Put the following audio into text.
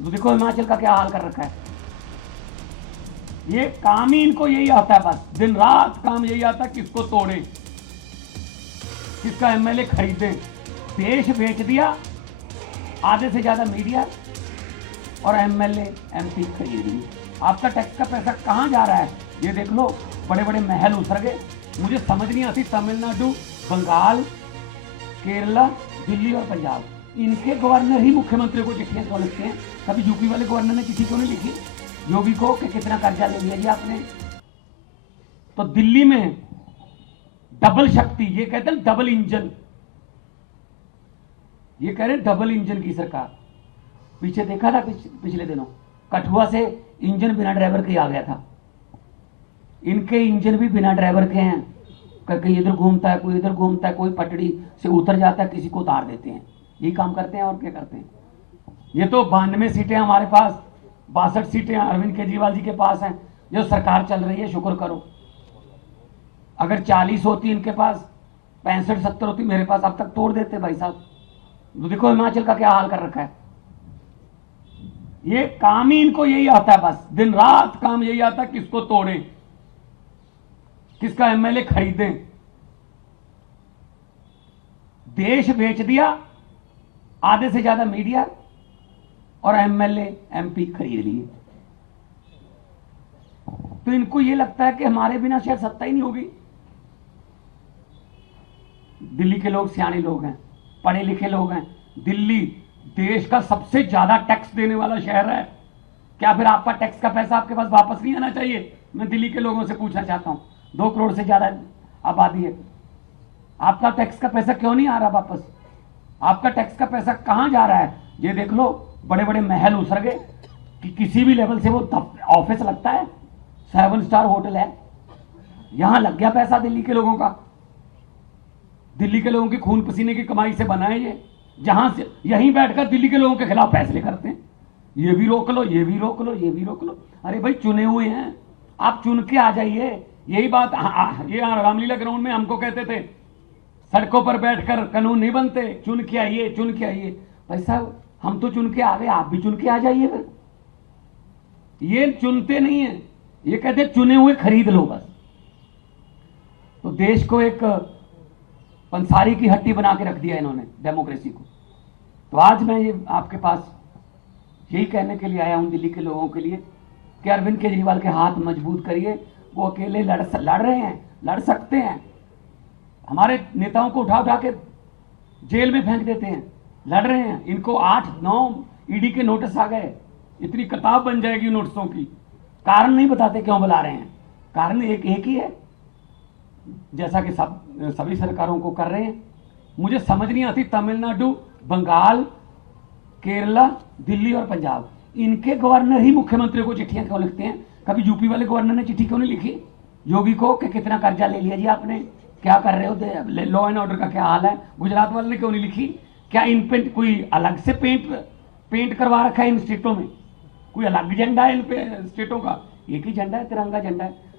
तो देखो हिमाचल का क्या हाल कर रखा है। ये काम ही इनको यही आता है, बस दिन रात काम यही आता है, किसको तोड़े, किसका एमएलए खरीदे। देश बेच दिया, आधे से ज्यादा मीडिया और एमएलए एमपी खरीद लिए। आपका टैक्स का पैसा कहां जा रहा है ये देख लो। बड़े बड़े महल उतर गए। मुझे समझ नहीं आती, तमिलनाडु, बंगाल, केरला, दिल्ली और पंजाब, इनके गवर्नर ही मुख्यमंत्री को चिट्ठियां क्यों लिखते हैं? कभी यूपी वाले गवर्नर ने चिट्ठी क्यों नहीं लिखी योगी को कि कितना कर्जा ले लिया जी आपने? तो दिल्ली में डबल शक्ति, ये कहते हैं डबल इंजन, ये कह रहे हैं डबल इंजन की सरकार। पीछे देखा था पिछले दिनों कठुआ से इंजन बिना ड्राइवर के आ गया था। इनके इंजन भी बिना ड्राइवर के हैं, कहीं इधर घूमता है, कोई इधर घूमता है, कोई पटड़ी से उतर जाता है, किसी को उतार देते हैं। ये काम करते हैं और क्या करते हैं। ये तो 92 सीटें हमारे पास, 62 सीटें अरविंद केजरीवाल जी के पास हैं। जो सरकार चल रही है शुक्र करो। अगर 40 होती इनके पास, 65-70 होती मेरे पास, अब तक तोड़ देते भाई साहब। तो देखो हिमाचल का क्या हाल कर रखा है। ये काम ही इनको यही आता है, बस दिन रात काम यही आता है, किसको तोड़े, किसका एमएलए खरीदे। देश बेच दिया, आधे से ज्यादा मीडिया और एमएलए एमपी खरीद लिए। तो इनको ये लगता है कि हमारे बिना शायद सत्ता ही नहीं होगी। दिल्ली के लोग सियाने लोग हैं, पढ़े लिखे लोग हैं। दिल्ली देश का सबसे ज्यादा टैक्स देने वाला शहर है। क्या फिर आपका टैक्स का पैसा आपके पास वापस नहीं आना चाहिए? मैं दिल्ली के लोगों से पूछना चाहता हूं, 2 करोड़ से ज्यादा आबादी है, आपका टैक्स का पैसा क्यों नहीं आ रहा वापस? आपका टैक्स का पैसा कहां जा रहा है ये देख लो। बड़े बड़े महल उतर गए कि किसी भी लेवल से वो ऑफिस लगता है, 7 स्टार होटल है, यहां लग गया पैसा दिल्ली के लोगों का। दिल्ली के लोगों की खून पसीने की कमाई से बना है ये, जहां से यहीं बैठकर दिल्ली के लोगों के खिलाफ फैसले करते हैं। ये भी रोक लो, ये भी रोक लो, ये भी रोक लो। अरे भाई चुने हुए हैं, आप चुन के आ जाइए। यही बात ये रामलीला ग्राउंड में हमको कहते थे, सड़कों पर बैठकर कानून नहीं बनते, चुन के आइए, चुन के आइए। भाई साहब हम तो चुन के आ गए, आप भी चुन के आ जाइए फिर। ये चुनते नहीं है, ये कहते चुने हुए खरीद लो बस। तो देश को एक पंसारी की हट्टी बना के रख दिया इन्होंने, डेमोक्रेसी को। तो आज मैं ये आपके पास यही कहने के लिए आया हूं दिल्ली के लोगों के लिए कि अरविंद केजरीवाल के हाथ मजबूत करिए। वो अकेले लड़ रहे हैं, लड़ सकते हैं। हमारे नेताओं को उठा उठा के जेल में फेंक देते हैं, लड़ रहे हैं। इनको 8-9 ईडी के नोटिस आ गए, इतनी किताब बन जाएगी नोटिसों की। कारण नहीं बताते क्यों बुला रहे हैं, कारण एक ही है, जैसा कि सभी सरकारों को कर रहे हैं। मुझे समझ नहीं आती, तमिलनाडु, बंगाल, केरला, दिल्ली और पंजाब, इनके गवर्नर ही मुख्यमंत्री को चिट्ठियां क्यों लिखते हैं? कभी यूपी वाले गवर्नर ने चिट्ठी क्यों नहीं लिखी योगी को कि कितना कर्जा ले लिया जी आपने, क्या कर रहे हो, लॉ एंड ऑर्डर का क्या हाल है? गुजरात वाले ने क्यों नहीं लिखी? क्या इन पे कोई अलग से पेंट करवा रखा है इन स्टेटों में? कोई अलग झंडा है इन पे स्टेटों का? एक ही झंडा है, तिरंगा झंडा है।